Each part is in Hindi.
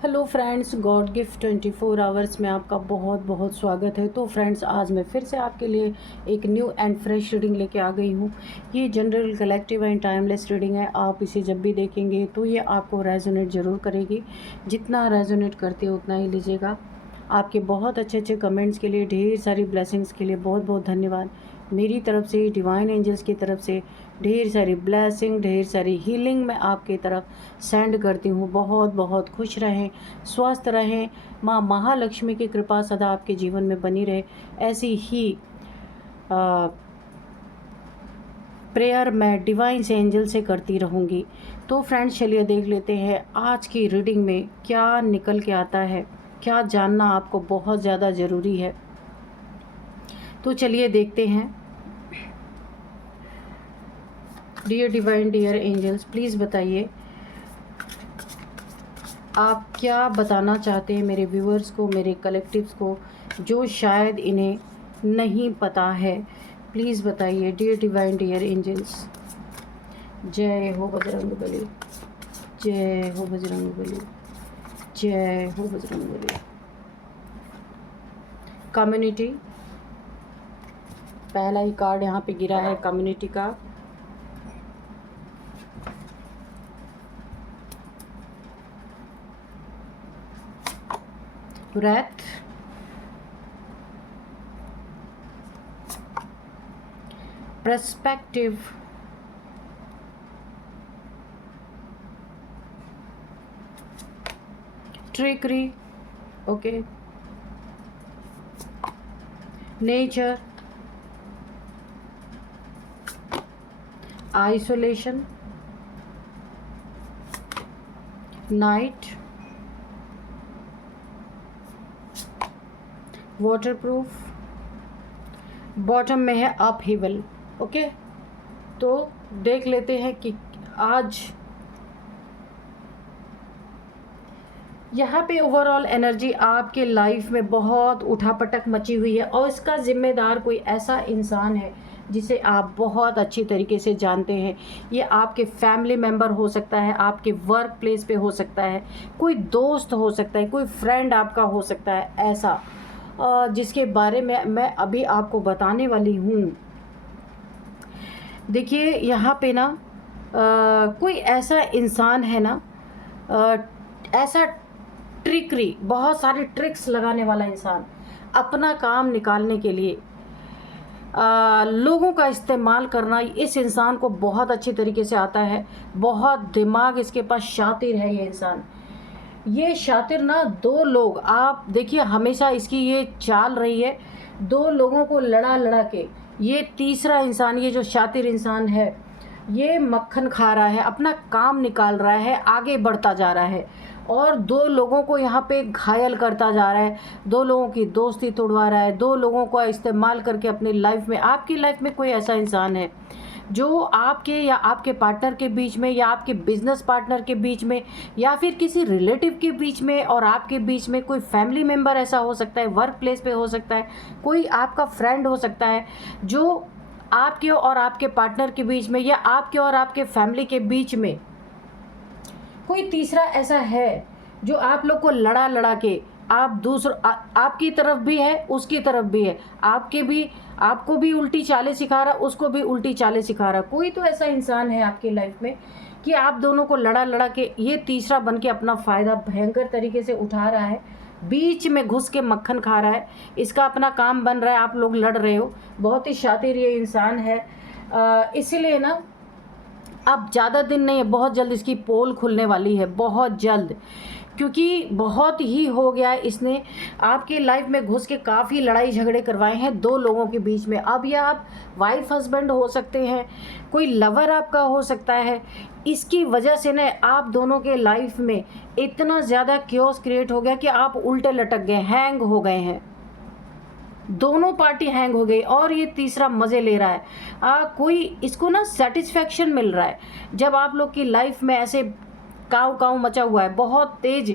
Hello friends, God gift 24 hours में आपका बहुत बहुत स्वागत है। तो फ्रेंड्स, आज मैं फिर से आपके लिए एक न्यू एंड फ्रेश रीडिंग लेके आ गई हूँ। ये general, collective and timeless reading है। आप इसे जब भी देखेंगे तो ये आपको रेजोनेट ज़रूर करेगी। जितना रेजोनेट करती है उतना ही लीजिएगा। आपके बहुत अच्छे अच्छे कमेंट्स के लिए, ढेर सारी ब्लेसिंग्स के लिए बहुत बहुत धन्यवाद। मेरी तरफ से, डिवाइन एंजल्स की तरफ से ढेर सारी ब्लेसिंग, ढेर सारी हीलिंग मैं आपकी तरफ सेंड करती हूँ। बहुत बहुत खुश रहें, स्वस्थ रहें। माँ महालक्ष्मी की कृपा सदा आपके जीवन में बनी रहे। ऐसी ही प्रेयर मैं डिवाइन से एंजल से करती रहूँगी। तो फ्रेंड्स, चलिए देख लेते हैं आज की रीडिंग में क्या निकल के आता है। क्या जानना आपको बहुत ज़्यादा ज़रूरी है, तो चलिए देखते हैं। Dear divine, dear angels, please बताइए आप क्या बताना चाहते हैं मेरे व्यूअर्स को, मेरे कलेक्टिव्स को, जो शायद इन्हें नहीं पता है। प्लीज़ बताइए डियर डिवाइन, डियर एंजल्स। जय हो बजरंगबली, जय हो बजरंगबली, जय हो बजरंगबली। कम्युनिटी, पहला ही कार्ड यहाँ पे गिरा है कम्युनिटी का। wrath, perspective, trickery, okay, nature, isolation, night, waterproof, bottom में है अपहीवल। ओके, तो देख लेते हैं कि आज यहाँ पे ओवरऑल एनर्जी आपके लाइफ में बहुत उठापटक मची हुई है, और इसका जिम्मेदार कोई ऐसा इंसान है जिसे आप बहुत अच्छी तरीके से जानते हैं। ये आपके फैमिली मेम्बर हो सकता है, आपके वर्क प्लेस पे हो सकता है, कोई दोस्त हो सकता है, कोई फ्रेंड आपका हो सकता है, ऐसा जिसके बारे में मैं अभी आपको बताने वाली हूँ। देखिए यहाँ पे ना कोई ऐसा इंसान है ना, ऐसा ट्रिकरी, बहुत सारे ट्रिक्स लगाने वाला इंसान, अपना काम निकालने के लिए लोगों का इस्तेमाल करना इस इंसान को बहुत अच्छी तरीके से आता है। बहुत दिमाग इसके पास, शातिर है ये इंसान। ये शातिर ना, दो लोग, आप देखिए हमेशा इसकी ये चाल रही है, दो लोगों को लड़ा लड़ा के ये तीसरा इंसान, ये जो शातिर इंसान है, ये मक्खन खा रहा है, अपना काम निकाल रहा है, आगे बढ़ता जा रहा है, और दो लोगों को यहाँ पे घायल करता जा रहा है, दो लोगों की दोस्ती तोड़वा रहा है, दो लोगों का इस्तेमाल करके अपनी लाइफ में। आपकी लाइफ में कोई ऐसा इंसान है जो आपके या आपके पार्टनर के बीच में, या आपके बिजनेस पार्टनर के बीच में, या फिर किसी रिलेटिव के बीच में और आपके बीच में, कोई फैमिली मेम्बर ऐसा हो सकता है, वर्क प्लेस पे हो सकता है, कोई आपका फ्रेंड हो सकता है, जो आपके और आपके पार्टनर के बीच में, या आपके और आपके फैमिली के बीच में कोई तीसरा ऐसा है जो आप लोग को लड़ा लड़ा के, आप आपकी तरफ भी है, उसकी तरफ भी है, आपको भी उल्टी चालें सिखा रहा, उसको भी उल्टी चालें सिखा रहा। कोई तो ऐसा इंसान है आपकी लाइफ में कि आप दोनों को लड़ा लड़ा के ये तीसरा बन के अपना फ़ायदा भयंकर तरीके से उठा रहा है, बीच में घुस के मक्खन खा रहा है, इसका अपना काम बन रहा है, आप लोग लड़ रहे हो। बहुत ही शातिर ये इंसान है। इसीलिए ना, अब ज़्यादा दिन नहीं है, बहुत जल्द इसकी पोल खुलने वाली है, बहुत जल्द, क्योंकि बहुत ही हो गया है। इसने आपकी लाइफ में घुस के काफ़ी लड़ाई झगड़े करवाए हैं दो लोगों के बीच में। अब या आप वाइफ हस्बैंड हो सकते हैं, कोई लवर आपका हो सकता है। इसकी वजह से ना आप दोनों के लाइफ में इतना ज़्यादा क्योस क्रिएट हो गया कि आप उल्टे लटक गए, हैंग हो गए हैं, दोनों पार्टी हैंग हो गई, और ये तीसरा मज़े ले रहा है। कोई इसको ना सेटिस्फेक्शन मिल रहा है जब आप लोग की लाइफ में ऐसे काव काव मचा हुआ है, बहुत तेज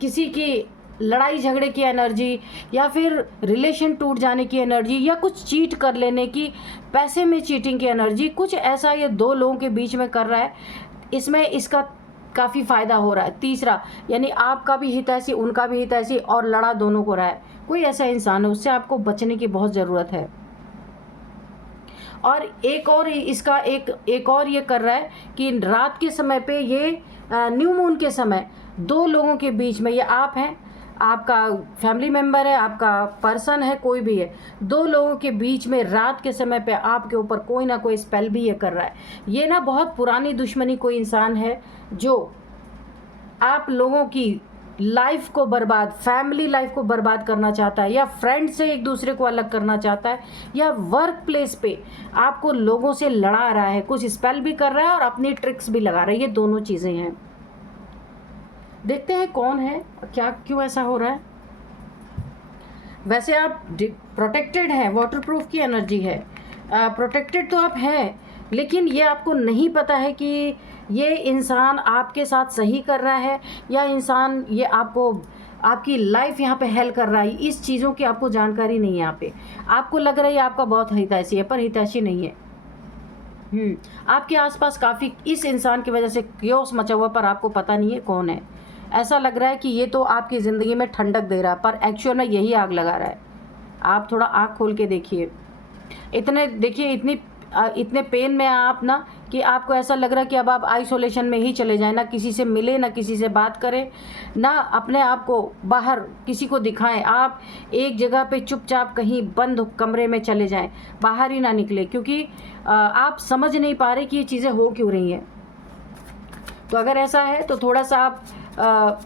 किसी की लड़ाई झगड़े की एनर्जी, या फिर रिलेशन टूट जाने की एनर्जी, या कुछ चीट कर लेने की, पैसे में चीटिंग की एनर्जी, कुछ ऐसा ये दो लोगों के बीच में कर रहा है। इसमें इसका काफ़ी फ़ायदा हो रहा है। तीसरा, यानी आपका भी हित ऐसी, उनका भी हित ऐसी, और लड़ा दोनों को रहा है। कोई ऐसा इंसान है, उससे आपको बचने की बहुत ज़रूरत है। और एक और इसका एक और ये कर रहा है कि रात के समय पे ये न्यू मून के समय दो लोगों के बीच में, ये आप हैं, आपका फैमिली मेम्बर है, आपका पर्सन है, कोई भी है, दो लोगों के बीच में रात के समय पे आपके ऊपर कोई ना कोई स्पेल भी ये कर रहा है। ये ना बहुत पुरानी दुश्मनी कोई इंसान है जो आप लोगों की लाइफ को बर्बाद, फैमिली लाइफ को बर्बाद करना चाहता है, या फ्रेंड से एक दूसरे को अलग करना चाहता है, या वर्क प्लेस पे आपको लोगों से लड़ा रहा है, कुछ स्पेल भी कर रहा है और अपनी ट्रिक्स भी लगा रहा है। ये दोनों चीज़ें हैं। देखते हैं कौन है, क्या, क्यों ऐसा हो रहा है। वैसे आप प्रोटेक्टेड हैं, वाटरप्रूफ की एनर्जी है, प्रोटेक्टेड तो आप हैं, लेकिन ये आपको नहीं पता है कि ये इंसान आपके साथ सही कर रहा है या इंसान ये आपको, आपकी लाइफ यहाँ पे हेल्प कर रहा है। इस चीज़ों की आपको जानकारी नहीं है। यहाँ पे आपको लग रहा है आपका बहुत हितैषी है, पर हितैषी नहीं है। आपके आसपास काफ़ी इस इंसान की वजह से क्योस मचा हुआ, पर आपको पता नहीं है कौन है। ऐसा लग रहा है कि ये तो आपकी ज़िंदगी में ठंडक दे रहा है, पर एक्चुअल में यही आग लगा रहा है। आप थोड़ा आँख खोल के देखिए। इतने पेन में आप ना, कि आपको ऐसा लग रहा है कि अब आप आइसोलेशन में ही चले जाएं, ना किसी से मिले, ना किसी से बात करें, ना अपने आप को बाहर किसी को दिखाएं। आप एक जगह पे चुपचाप कहीं बंद कमरे में चले जाएं, बाहर ही ना निकले, क्योंकि आप समझ नहीं पा रहे कि ये चीज़ें हो क्यों रही हैं। तो अगर ऐसा है तो थोड़ा सा आप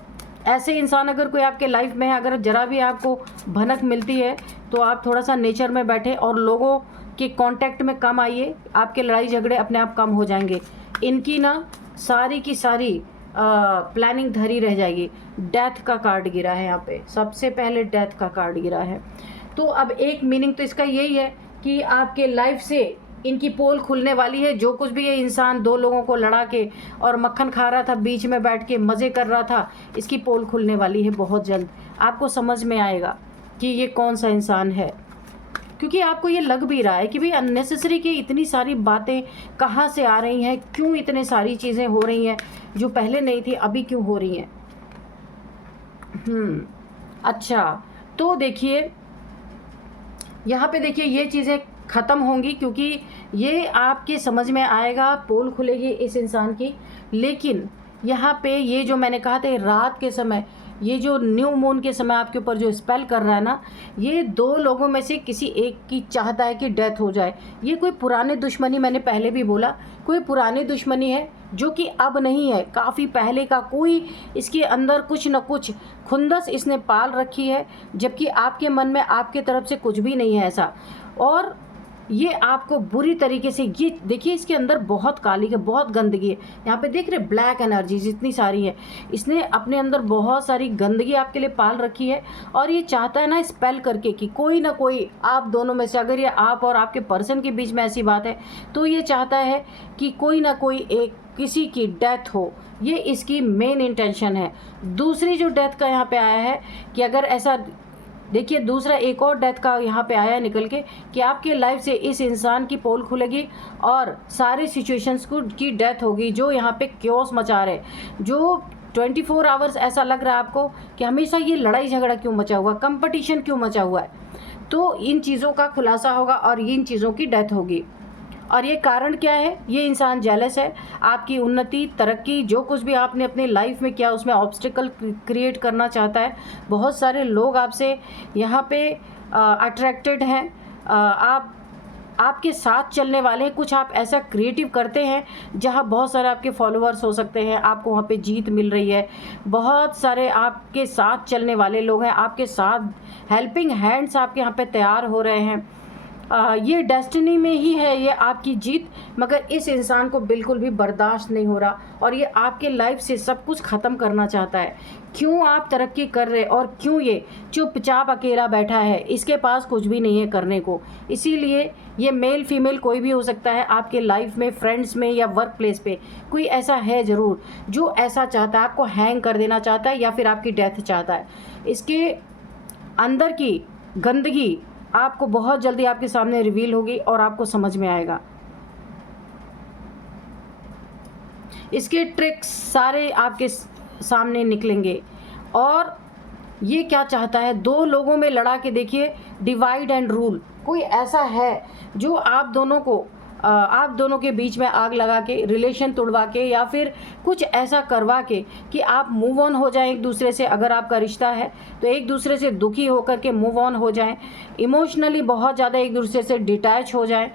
ऐसे इंसान अगर कोई आपके लाइफ में है, अगर ज़रा भी आपको भनक मिलती है, तो आप थोड़ा सा नेचर में बैठे और लोगों के कांटेक्ट में कम आइए। आपके लड़ाई झगड़े अपने आप कम हो जाएंगे। इनकी ना सारी की सारी प्लानिंग धरी रह जाएगी। डेथ का कार्ड गिरा है यहाँ पे, सबसे पहले डेथ का कार्ड गिरा है। तो अब एक मीनिंग तो इसका यही है कि आपके लाइफ से इनकी पोल खुलने वाली है। जो कुछ भी ये इंसान दो लोगों को लड़ा के और मक्खन खा रहा था, बीच में बैठ के मज़े कर रहा था, इसकी पोल खुलने वाली है बहुत जल्द। आपको समझ में आएगा कि ये कौन सा इंसान है, क्योंकि आपको ये लग भी रहा है कि भाई अननेसेसरी की इतनी सारी बातें कहाँ से आ रही हैं, क्यों इतने सारी चीज़ें हो रही हैं जो पहले नहीं थी, अभी क्यों हो रही हैं। अच्छा, तो देखिए यहाँ पे देखिए ये चीज़ें ख़त्म होंगी, क्योंकि ये आपके समझ में आएगा, पोल खुलेगी इस इंसान की। लेकिन यहाँ पे ये जो मैंने कहा था रात के समय, ये जो न्यू मून के समय आपके ऊपर जो स्पेल कर रहा है ना, ये दो लोगों में से किसी एक की चाहता है कि डेथ हो जाए। ये कोई पुरानी दुश्मनी, मैंने पहले भी बोला, कोई पुरानी दुश्मनी है जो कि अब नहीं है, काफ़ी पहले का कोई इसके अंदर कुछ न कुछ खुंदस इसने पाल रखी है, जबकि आपके मन में आपके तरफ से कुछ भी नहीं है ऐसा। और ये आपको बुरी तरीके से, ये देखिए इसके अंदर बहुत काली है, बहुत गंदगी है। यहाँ पे देख रहे ब्लैक एनर्जी जितनी सारी है, इसने अपने अंदर बहुत सारी गंदगी आपके लिए पाल रखी है। और ये चाहता है ना स्पेल करके कि कोई ना कोई आप दोनों में से, अगर ये आप और आपके पर्सन के बीच में ऐसी बात है, तो ये चाहता है कि कोई ना कोई एक किसी की डेथ हो। ये इसकी मेन इंटेंशन है। दूसरी जो डेथ का यहाँ पे आया है कि अगर ऐसा, देखिए दूसरा एक और डेथ का यहाँ पे आया निकल के कि आपके लाइफ से इस इंसान की पोल खुलेगी और सारी सिचुएशंस की डेथ होगी जो यहाँ पे क्योस मचा रहे, जो 24 आवर्स ऐसा लग रहा है आपको कि हमेशा ये लड़ाई झगड़ा क्यों मचा हुआ, कंपटीशन क्यों मचा हुआ है। तो इन चीज़ों का खुलासा होगा और इन चीज़ों की डेथ होगी। और ये कारण क्या है, ये इंसान जेलस है, आपकी उन्नति, तरक्की, जो कुछ भी आपने अपनी लाइफ में किया उसमें ऑब्स्टिकल क्रिएट करना चाहता है। बहुत सारे लोग आपसे यहाँ पे अट्रैक्टेड हैं, आपके साथ चलने वाले हैं। कुछ आप ऐसा क्रिएटिव करते हैं जहाँ बहुत सारे आपके फॉलोअर्स हो सकते हैं, आपको वहाँ पे जीत मिल रही है। बहुत सारे आपके साथ चलने वाले लोग हैं, आपके साथ हेल्पिंग हैंड्स आपके यहाँ पे तैयार हो रहे हैं। ये डेस्टिनी में ही है ये आपकी जीत, मगर इस इंसान को बिल्कुल भी बर्दाश्त नहीं हो रहा और ये आपके लाइफ से सब कुछ ख़त्म करना चाहता है। क्यों आप तरक्की कर रहे और क्यों ये चुपचाप अकेला बैठा है, इसके पास कुछ भी नहीं है करने को। इसीलिए ये मेल फीमेल कोई भी हो सकता है आपके लाइफ में, फ्रेंड्स में या वर्क प्लेस पे कोई ऐसा है ज़रूर जो ऐसा चाहता है, आपको हैंग कर देना चाहता है या फिर आपकी डेथ चाहता है। इसके अंदर की गंदगी आपको बहुत जल्दी आपके सामने रिवील होगी और आपको समझ में आएगा। इसके ट्रिक्स सारे आपके सामने निकलेंगे। और ये क्या चाहता है, दो लोगों में लड़ा के देखिए, डिवाइड एंड रूल। कोई ऐसा है जो आप दोनों के बीच में आग लगा के, रिलेशन तोड़वा के, या फिर कुछ ऐसा करवा के कि आप मूव ऑन हो जाएं एक दूसरे से। अगर आपका रिश्ता है तो एक दूसरे से दुखी होकर के मूव ऑन हो जाएं, इमोशनली बहुत ज़्यादा एक दूसरे से डिटैच हो जाएं,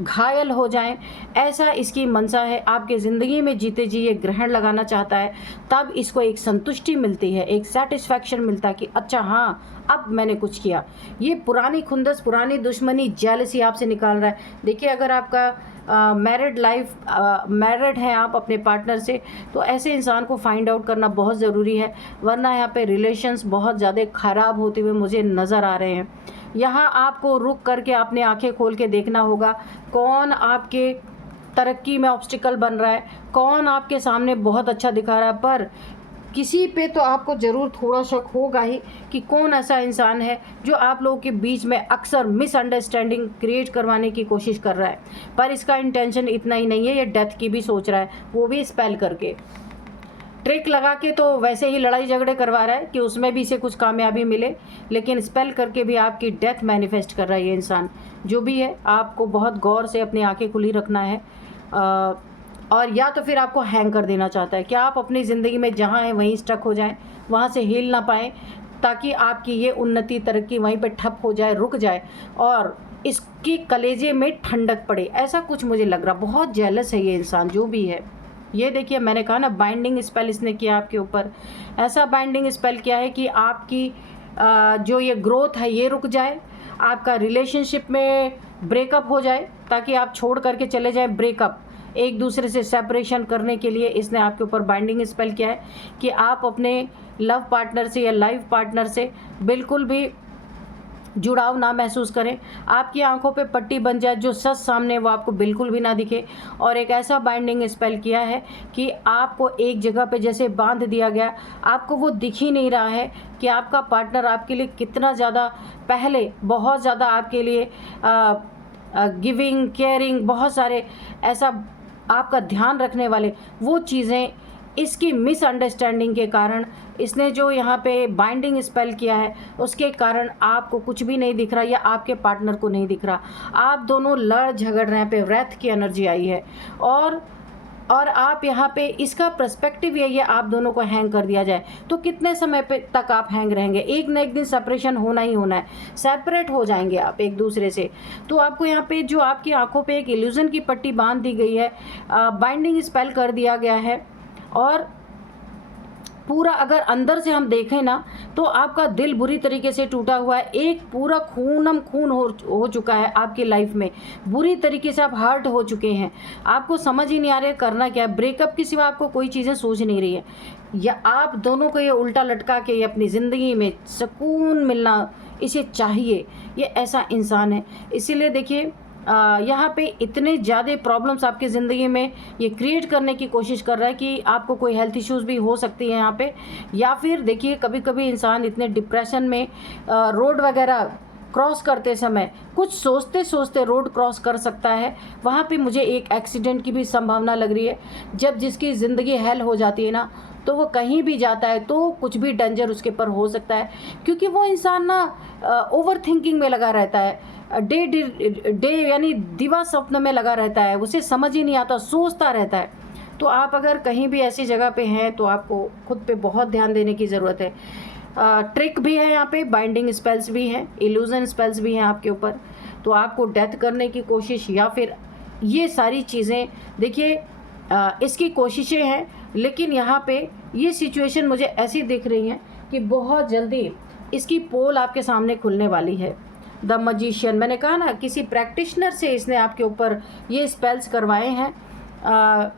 घायल हो जाएं, ऐसा इसकी मनसा है। आपके ज़िंदगी में जीते जी ये ग्रहण लगाना चाहता है, तब इसको एक संतुष्टि मिलती है, एक सेटिस्फैक्शन मिलता है कि अच्छा हाँ, अब मैंने कुछ किया। ये पुरानी खुंदस, पुरानी दुश्मनी, जेलसी आपसे निकाल रहा है। देखिए, अगर आपका मैरिड है आप अपने पार्टनर से, तो ऐसे इंसान को फाइंड आउट करना बहुत ज़रूरी है, वरना यहाँ पे रिलेशंस बहुत ज़्यादा ख़राब होते हुए मुझे नज़र आ रहे हैं। यहाँ आपको रुक करके अपने आंखें खोल के देखना होगा, कौन आपके तरक्की में ऑब्स्टिकल बन रहा है, कौन आपके सामने बहुत अच्छा दिखा रहा है। पर किसी पे तो आपको ज़रूर थोड़ा शक होगा ही कि कौन ऐसा इंसान है जो आप लोगों के बीच में अक्सर मिसअंडरस्टैंडिंग क्रिएट करवाने की कोशिश कर रहा है। पर इसका इंटेंशन इतना ही नहीं है, ये डेथ की भी सोच रहा है, वो भी स्पेल करके, ट्रिक लगा के तो वैसे ही लड़ाई झगड़े करवा रहा है कि उसमें भी इसे कुछ कामयाबी मिले, लेकिन स्पेल करके भी आपकी डेथ मैनिफेस्ट कर रहा है ये इंसान। जो भी है, आपको बहुत गौर से अपनी आंखें खुली रखना है। और या तो फिर आपको हैंग कर देना चाहता है कि आप अपनी ज़िंदगी में जहाँ हैं वहीं स्टक हो जाएं, वहाँ से हिल ना पाएँ, ताकि आपकी ये उन्नति, तरक्की वहीं पे ठप हो जाए, रुक जाए और इसकी कलेजे में ठंडक पड़े। ऐसा कुछ मुझे लग रहा। बहुत जेलस है ये इंसान, जो भी है। ये देखिए, मैंने कहा ना, बाइंडिंग स्पेल इसने किया आपके ऊपर। ऐसा बाइंडिंग स्पेल किया है कि आपकी जो ये ग्रोथ है ये रुक जाए, आपका रिलेशनशिप में ब्रेकअप हो जाए, ताकि आप छोड़ करके चले जाएं। ब्रेकअप, एक दूसरे से सेपरेशन करने के लिए इसने आपके ऊपर बाइंडिंग स्पेल किया है कि आप अपने लव पार्टनर से या लाइफ पार्टनर से बिल्कुल भी जुड़ाव ना महसूस करें। आपकी आंखों पे पट्टी बन जाए, जो सच सामने वो आपको बिल्कुल भी ना दिखे। और एक ऐसा बाइंडिंग स्पेल किया है कि आपको एक जगह पे जैसे बांध दिया गया, आपको वो दिख ही नहीं रहा है कि आपका पार्टनर आपके लिए कितना ज़्यादा, पहले बहुत ज़्यादा आपके लिए गिविंग, केयरिंग, बहुत सारे ऐसा आपका ध्यान रखने वाले, वो चीज़ें इसकी मिसअंडरस्टैंडिंग के कारण, इसने जो यहाँ पे बाइंडिंग स्पेल किया है उसके कारण आपको कुछ भी नहीं दिख रहा, या आपके पार्टनर को नहीं दिख रहा। आप दोनों लड़ झगड़ रहे हैं, पे रैथ की एनर्जी आई है। और आप यहाँ पे, इसका पर्सपेक्टिव यही है, आप दोनों को हैंग कर दिया जाए तो कितने समय पे तक आप हैंग रहेंगे। एक न एक दिन सेपरेशन होना ही होना है, सेपरेट हो जाएंगे आप एक दूसरे से। तो आपको यहाँ पे जो आपकी आंखों पे एक इल्यूजन की पट्टी बांध दी गई है, बाइंडिंग स्पेल कर दिया गया है। और पूरा अगर अंदर से हम देखें ना, तो आपका दिल बुरी तरीके से टूटा हुआ है, एक पूरा खूनम खून हो चुका है आपकी लाइफ में, बुरी तरीके से आप हर्ट हो चुके हैं। आपको समझ ही नहीं आ रहा है करना क्या है, ब्रेकअप के सिवा आपको कोई चीज़ें सूझ नहीं रही है, या आप दोनों को ये उल्टा लटका के ये अपनी ज़िंदगी में सुकून मिलना इसे चाहिए। ये ऐसा इंसान है। इसीलिए देखिए, यहाँ पे इतने ज़्यादा प्रॉब्लम्स आपकी ज़िंदगी में ये क्रिएट करने की कोशिश कर रहा है कि आपको कोई हेल्थ इश्यूज़ भी हो सकती है यहाँ पे। या फिर देखिए, कभी कभी इंसान इतने डिप्रेशन में, रोड वगैरह क्रॉस करते समय कुछ सोचते सोचते रोड क्रॉस कर सकता है। वहाँ पे मुझे एक एक्सीडेंट की भी संभावना लग रही है। जब जिसकी ज़िंदगी हेल हो जाती है ना, तो वो कहीं भी जाता है तो कुछ भी डेंजर उसके ऊपर हो सकता है, क्योंकि वो इंसान ना ओवर थिंकिंग में लगा रहता है, डे यानी दिवा स्वप्न में लगा रहता है, उसे समझ ही नहीं आता, सोचता रहता है। तो आप अगर कहीं भी ऐसी जगह पे हैं तो आपको खुद पे बहुत ध्यान देने की ज़रूरत है। ट्रिक भी है यहाँ पे, बाइंडिंग स्पेल्स भी हैं, इल्यूजन स्पेल्स भी हैं आपके ऊपर। तो आपको डेथ करने की कोशिश, या फिर ये सारी चीज़ें, देखिए इसकी कोशिशें हैं। लेकिन यहाँ पे ये सिचुएशन मुझे ऐसी दिख रही है कि बहुत जल्दी इसकी पोल आपके सामने खुलने वाली है। द मजिशियन, मैंने कहा ना, किसी प्रैक्टिशनर से इसने आपके ऊपर ये स्पेल्स करवाए हैं।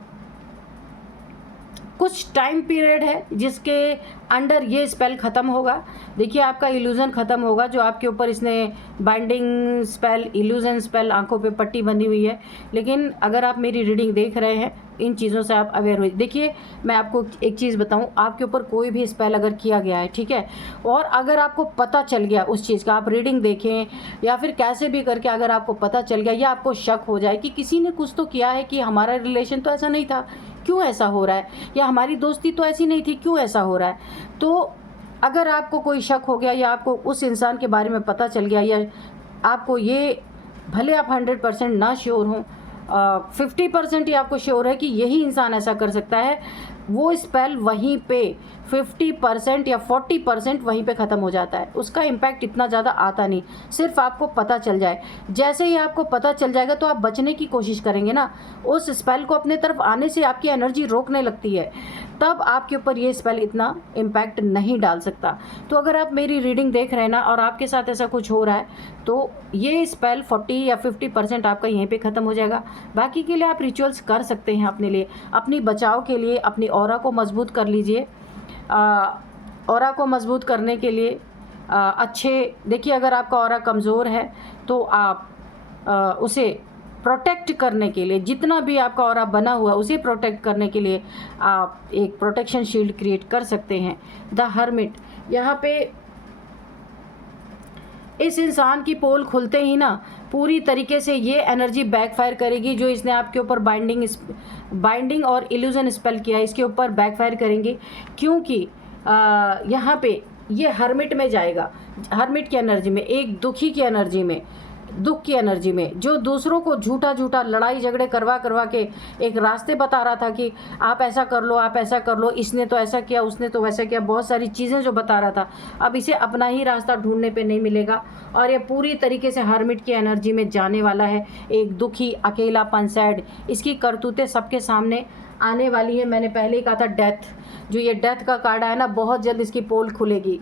कुछ टाइम पीरियड है जिसके अंडर ये स्पेल ख़त्म होगा। देखिए, आपका इल्यूज़न ख़त्म होगा, जो आपके ऊपर इसने बाइंडिंग स्पेल, इल्यूज़न स्पेल, आंखों पे पट्टी बंधी हुई है। लेकिन अगर आप मेरी रीडिंग देख रहे हैं, इन चीज़ों से आप अवेयर हुए। देखिए, मैं आपको एक चीज़ बताऊं, आपके ऊपर कोई भी स्पेल अगर किया गया है, ठीक है, और अगर आपको पता चल गया उस चीज़ का, आप रीडिंग देखें या फिर कैसे भी करके अगर आपको पता चल गया, या आपको शक हो जाए कि किसी ने कुछ तो किया है, कि हमारा रिलेशन तो ऐसा नहीं था क्यों ऐसा हो रहा है, या हमारी दोस्ती तो ऐसी नहीं थी, क्यों ऐसा हो रहा है। तो अगर आपको कोई शक हो गया या आपको उस इंसान के बारे में पता चल गया, या आपको ये, भले आप 100% ना श्योर हों, 50% ही आपको श्योर है कि यही इंसान ऐसा कर सकता है, वो स्पेल वहीं पे 50% या 40% वहीं पे ख़त्म हो जाता है। उसका इम्पैक्ट इतना ज़्यादा आता नहीं, सिर्फ आपको पता चल जाए। जैसे ही आपको पता चल जाएगा तो आप बचने की कोशिश करेंगे ना, उस स्पेल को अपने तरफ आने से आपकी एनर्जी रोकने लगती है, तब आपके ऊपर ये स्पेल इतना इम्पैक्ट नहीं डाल सकता। तो अगर आप मेरी रीडिंग देख रहे हैं ना और आपके साथ ऐसा कुछ हो रहा है, तो ये स्पेल 40 या 50% आपका यहीं पे ख़त्म हो जाएगा। बाकी के लिए आप रिचुअल्स कर सकते हैं अपने लिए, अपनी बचाव के लिए, अपनी ऑरा को मजबूत कर लीजिए। ऑरा को मजबूत करने के लिए अच्छे, देखिए अगर आपका ऑरा कमज़ोर है तो आप उसे प्रोटेक्ट करने के लिए, जितना भी आपका ऑरा बना हुआ उसे प्रोटेक्ट करने के लिए आप एक प्रोटेक्शन शील्ड क्रिएट कर सकते हैं। द हर्मिट, यहाँ पे इस इंसान की पोल खुलते ही ना पूरी तरीके से ये एनर्जी बैकफायर करेगी, जो इसने आपके ऊपर बाइंडिंग और इल्यूजन स्पेल किया, इसके ऊपर बैकफायर करेंगे, क्योंकि यहाँ पे ये हर्मिट में जाएगा, हर्मिट की एनर्जी में, एक दुखी की एनर्जी में, दुख की एनर्जी में, जो दूसरों को झूठा लड़ाई झगड़े करवा के एक रास्ते बता रहा था कि आप ऐसा कर लो, आप ऐसा कर लो, इसने तो ऐसा किया, उसने तो वैसा किया, बहुत सारी चीज़ें जो बता रहा था, अब इसे अपना ही रास्ता ढूंढने पे नहीं मिलेगा और ये पूरी तरीके से हर्मिट की एनर्जी में जाने वाला है। एक दुखी, अकेलापन, सैड, इसकी करतूतें सबके सामने आने वाली है। मैंने पहले ही कहा था डेथ, जो ये डेथ का कार्ड है ना, बहुत जल्द इसकी पोल खुलेगी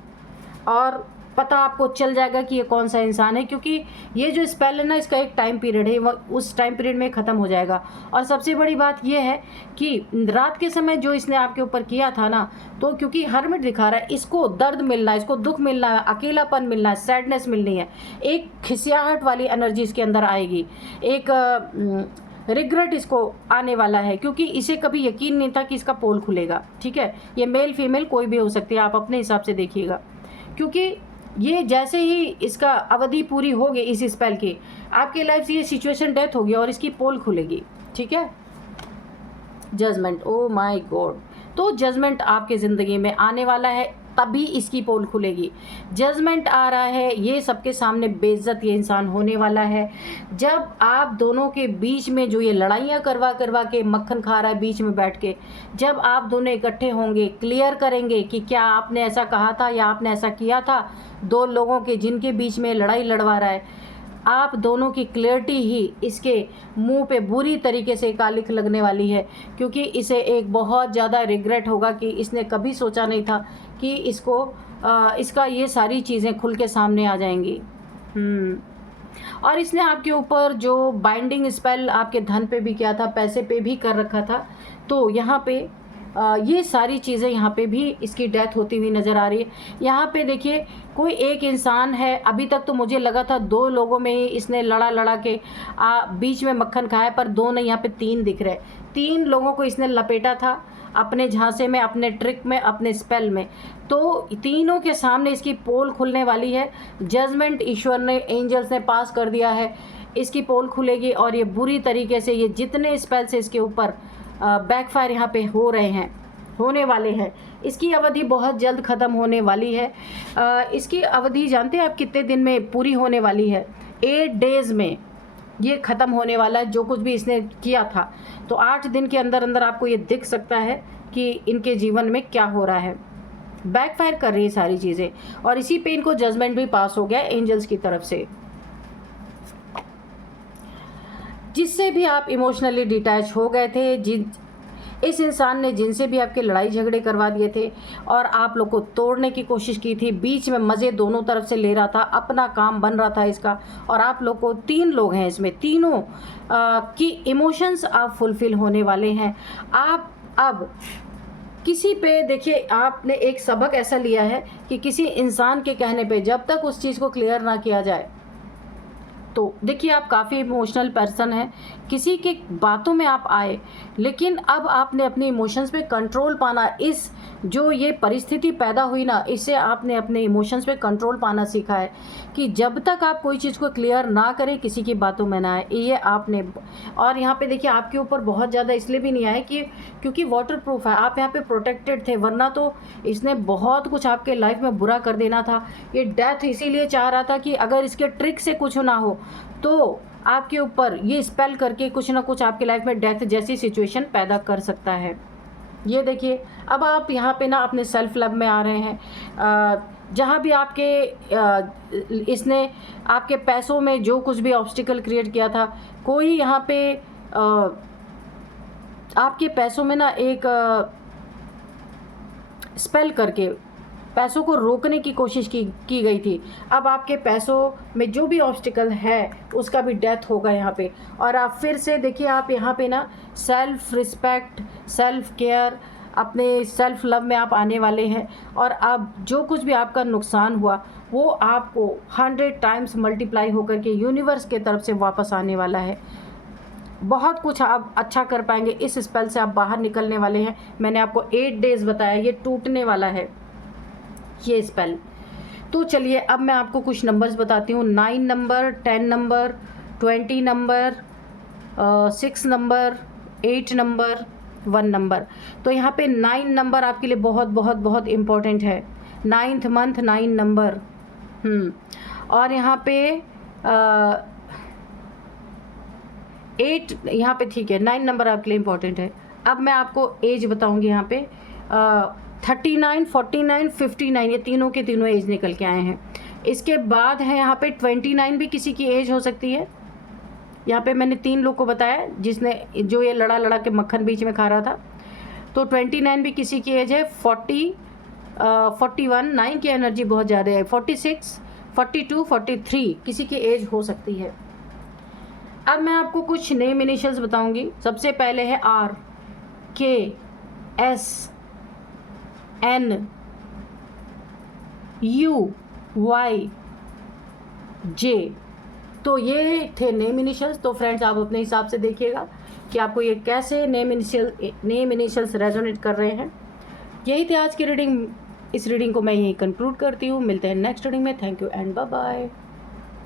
और पता आपको चल जाएगा कि ये कौन सा इंसान है, क्योंकि ये जो स्पेल है ना, इसका एक टाइम पीरियड है, वो उस टाइम पीरियड में ख़त्म हो जाएगा। और सबसे बड़ी बात ये है कि रात के समय जो इसने आपके ऊपर किया था ना, तो क्योंकि हर्मिट दिखा रहा है, इसको दर्द मिलना है, इसको दुख मिलना है, अकेलापन मिलना है, सैडनेस मिलनी है, एक खिसियाहट वाली एनर्जी इसके अंदर आएगी, एक रिग्रेट इसको आने वाला है, क्योंकि इसे कभी यकीन नहीं था कि इसका पोल खुलेगा। ठीक है, ये मेल फीमेल कोई भी हो सकती है, आप अपने हिसाब से देखिएगा, क्योंकि ये जैसे ही इसका अवधि पूरी होगी इस स्पेल की, आपके लाइफ से ये सिचुएशन डेथ होगी और इसकी पोल खुलेगी। ठीक है, जजमेंट, ओ माय गॉड, तो जजमेंट आपके ज़िंदगी में आने वाला है, तभी इसकी पोल खुलेगी। जजमेंट आ रहा है, ये सबके सामने बेइज्जत ये इंसान होने वाला है। जब आप दोनों के बीच में जो ये लड़ाइयाँ करवा के मक्खन खा रहा है बीच में बैठ के, जब आप दोनों इकट्ठे होंगे, क्लियर करेंगे कि क्या आपने ऐसा कहा था या आपने ऐसा किया था, दो लोगों के जिनके बीच में लड़ाई लड़वा रहा है, आप दोनों की क्लियरिटी ही इसके मुंह पे बुरी तरीके से कालिख लगने वाली है, क्योंकि इसे एक बहुत ज़्यादा रिग्रेट होगा कि इसने कभी सोचा नहीं था कि इसको इसका ये सारी चीज़ें खुल के सामने आ जाएंगी। और इसने आपके ऊपर जो बाइंडिंग स्पेल आपके धन पे भी किया था, पैसे पे भी कर रखा था, तो यहाँ पे ये सारी चीज़ें यहाँ पे भी इसकी डेथ होती हुई नज़र आ रही है। यहाँ पे देखिए कोई एक इंसान है, अभी तक तो मुझे लगा था दो लोगों में ही इसने लड़ा के बीच में मक्खन खाया, पर दो नहीं, यहाँ पे तीन दिख रहे, तीन लोगों को इसने लपेटा था अपने झांसे में, अपने ट्रिक में, अपने स्पेल में, तो तीनों के सामने इसकी पोल खुलने वाली है। जजमेंट ईश्वर ने, एंजल्स ने पास कर दिया है, इसकी पोल खुलेगी और ये बुरी तरीके से, ये जितने स्पेल से इसके ऊपर बैकफायर यहाँ पे हो रहे हैं, होने वाले हैं, इसकी अवधि बहुत जल्द ख़त्म होने वाली है। इसकी अवधि जानते हैं आप कितने दिन में पूरी होने वाली है? 8 डेज़ में ये ख़त्म होने वाला है, जो कुछ भी इसने किया था। तो 8 दिन के अंदर अंदर आपको ये दिख सकता है कि इनके जीवन में क्या हो रहा है, बैकफायर कर रही है सारी चीज़ें, और इसी पे इनको जजमेंट भी पास हो गया एंजल्स की तरफ से। जिससे भी आप इमोशनली डिटैच हो गए थे, इस इंसान ने जिनसे भी आपके लड़ाई झगड़े करवा दिए थे और आप लोग को तोड़ने की कोशिश की थी, बीच में मज़े दोनों तरफ से ले रहा था, अपना काम बन रहा था इसका, और आप लोग को 3 लोग हैं इसमें, तीनों की इमोशंस आप फुलफ़िल होने वाले हैं। आप अब किसी पे देखिए, आपने एक सबक ऐसा लिया है कि किसी इंसान के कहने पे जब तक उस चीज़ को क्लियर ना किया जाए, तो देखिए आप काफ़ी इमोशनल पर्सन हैं, किसी की बातों में आप आए, लेकिन अब आपने अपने इमोशंस पे कंट्रोल पाना, इस जो ये परिस्थिति पैदा हुई ना, इससे आपने अपने इमोशंस पे कंट्रोल पाना सीखा है कि जब तक आप कोई चीज़ को क्लियर ना करें, किसी की बातों में ना आए, ये आपने। और यहाँ पे देखिए आपके ऊपर बहुत ज़्यादा इसलिए भी नहीं आए कि क्योंकि वाटर प्रूफ है, आप यहाँ पे प्रोटेक्टेड थे, वरना तो इसने बहुत कुछ आपके लाइफ में बुरा कर देना था। ये डेथ इसीलिए चाह रहा था कि अगर इसके ट्रिक से कुछ ना हो तो आपके ऊपर ये स्पेल करके कुछ ना कुछ आपकी लाइफ में डेथ जैसी सिचुएशन पैदा कर सकता है। ये देखिए अब आप यहाँ पे ना अपने सेल्फ लव में आ रहे हैं। जहाँ भी आपके इसने आपके पैसों में जो कुछ भी ऑब्स्टिकल क्रिएट किया था, कोई यहाँ पे आपके पैसों में ना एक स्पेल करके पैसों को रोकने की कोशिश की गई थी। अब आपके पैसों में जो भी ऑब्स्टिकल है उसका भी डेथ होगा यहाँ पे। और आप फिर से देखिए आप यहाँ पे ना सेल्फ रिस्पेक्ट, सेल्फ केयर, अपने सेल्फ लव में आप आने वाले हैं। और अब जो कुछ भी आपका नुकसान हुआ वो आपको 100 टाइम्स मल्टीप्लाई होकर के यूनिवर्स के तरफ से वापस आने वाला है। बहुत कुछ आप अच्छा कर पाएंगे, इस स्पेल से आप बाहर निकलने वाले हैं। मैंने आपको 8 डेज़ बताया, ये टूटने वाला है ये स्पेल। तो चलिए अब मैं आपको कुछ नंबर्स बताती हूँ। 9 number, 10 number, 20 number, 6 number, 8 number, 1 number. तो यहाँ पे 9 नंबर आपके लिए बहुत बहुत बहुत इम्पोर्टेंट है। 9th month 9 number. और यहाँ पे 8 यहाँ पे ठीक है, 9 नंबर आपके लिए इम्पोर्टेंट है। अब मैं आपको एज बताऊँगी यहाँ पे 39, 49, 59, ये तीनों के तीनों एज निकल के आए हैं। इसके बाद है यहाँ पे 29 भी किसी की एज हो सकती है। यहाँ पे मैंने 3 लोग को बताया जिसने जो ये लड़ा के मक्खन बीच में खा रहा था। तो 29 भी किसी की एज है। 40, 41, 9 की एनर्जी बहुत ज़्यादा है। 46, 42, 43 किसी की एज हो सकती है। अब मैं आपको कुछ नेम इनिशियल्स बताऊंगी। सबसे पहले है R, K, S, N, U, Y, J। तो ये थे नेम इनिशियल्स। तो फ्रेंड्स आप अपने हिसाब से देखिएगा कि आपको ये कैसे नेम इनिशियल्स रेजोनेट कर रहे हैं। यही थी आज की रीडिंग। इस रीडिंग को मैं यही कंक्लूड करती हूँ। मिलते हैं नेक्स्ट रीडिंग में। Thank you and bye bye.